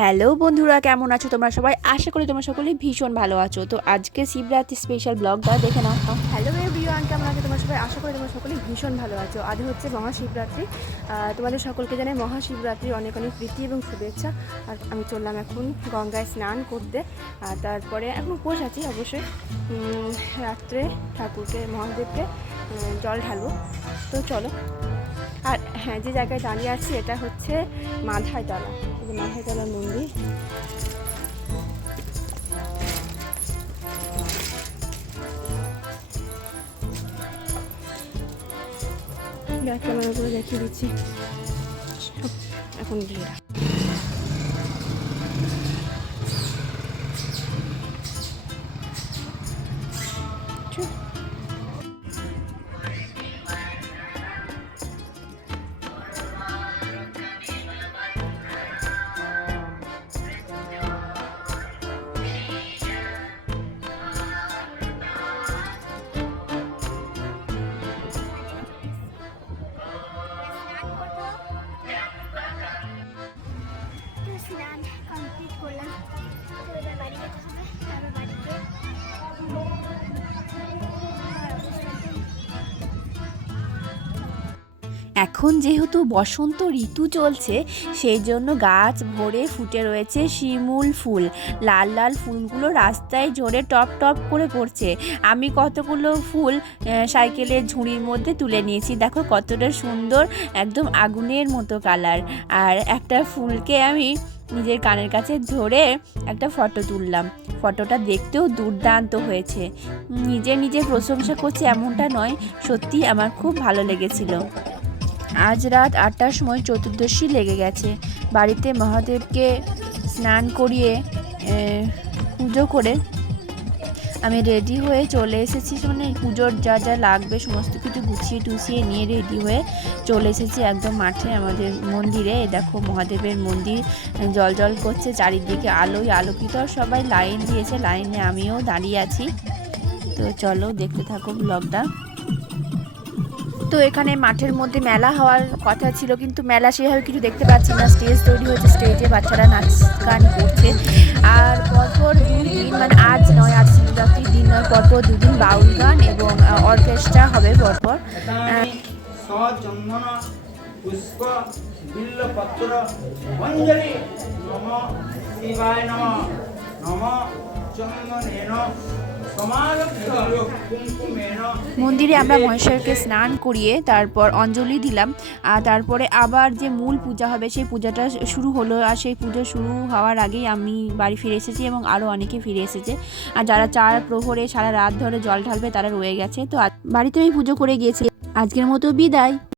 Hello বন্ধুরা, কেমন আছো তোমরা সবাই? আশা করি তোমরা সকলেই ভীষণ ভালো আছো। তো আজকে শিবরাত্রি স্পেশাল ব্লগটা দেখে নাও। হ্যালো এভরিওয়ান কেমন আছো তোমরা সবাই? আশা করি তোমরা সকলেই ভীষণ ভালো আছো। আজ হচ্ছে মহাশিবরাত্রি। তোমাদের সকলকে জানাই মহাশিবরাত্রির অনেক অনেক প্রীতি এবং শুভেচ্ছা। আর আমি চললাম এখন গঙ্গায় স্নান করতে। আর তারপরে এখন উপোস আছি অবশ্যই। রাত্রে ঠাকুরকে, মহাদেবকে জল ঢালবো। তো চলো। আর হ্যাঁ যে জায়গায় দাঁড়িয়ে আছি, এটা হচ্ছে মাধারতলা মাথায়তলা মন্দির। ক্যামেরাগুলো দেখিয়ে দিচ্ছি। এখন ঘেরা। এখন যেহেতু বসন্ত ঋতু চলছে, সেই জন্য গাছ ভরে ফুটে রয়েছে শিমুল ফুল। লাল লাল ফুলগুলো রাস্তায় জোরে টপ টপ করে পড়ছে। আমি কতগুলো ফুল সাইকেলের ঝুড়ির মধ্যে তুলে নিয়েছি। দেখো কতটা সুন্দর, একদম আগুনের মতো কালার। আর একটা ফুলকে আমি নিজের কানের কাছে ধরে একটা ফটো তুললাম। ফটোটা দেখতেও দুর্দান্ত হয়েছে। নিজে নিজে প্রশংসা করছে এমনটা নয় সত্যি আমার খুব ভালো লেগেছিল। আজ রাত আটটার সময় চতুর্দশী লেগে গেছে। বাড়িতে মহাদেবকে স্নান করিয়ে পুজো করে আমি রেডি হয়ে চলে এসেছি মানে পুজোর যা যা লাগবে সমস্ত কিছু গুছিয়ে টুছিয়ে নিয়ে রেডি হয়ে চলে এসেছি একদম মাঠে আমাদের মন্দিরে। দেখো মহাদেবের মন্দির, জল জল করছে, চারিদিকে আলোয় আলোকিত, সবাই লাইন দিয়েছে, লাইনে আমিও দাঁড়িয়ে আছি। তো চলো দেখতে থাকো ব্লগটা। তো এখানে মাঠের মধ্যে মেলা হওয়ার কথা ছিল, কিন্তু মেলা সেভাবে কিছু দেখতে পাচ্ছি না। স্টেজ তৈরি হয়েছে, স্টেজে বাচ্চারা নাচ গান করছে। আর পরপর দুদিন মানে আজ নয়, আজ শিবরাত্রির দিন নয়, পরপর দুদিন বাউল গান এবং অর্কেস্ট্রা হবে পরপর। পুষ্প অঞ্জলি নম শিবায় নম নম মন্দিরে আমরা মহেশ্বরকে স্নান করিয়ে তারপর অঞ্জলি দিলাম। আর তারপরে আবার যে মূল পূজা হবে, সেই পূজাটা শুরু হলো। আর সেই পুজো শুরু হওয়ার আগেই আমি বাড়ি ফিরে এসেছি এবং আরও অনেকে ফিরে এসেছে। আর যারা চার প্রহরে সারা রাত ধরে জল ঢালবে, তারা রয়ে গেছে। তো বাড়িতে আমি পুজো করে গিয়েছি। আজকের মতো বিদায়।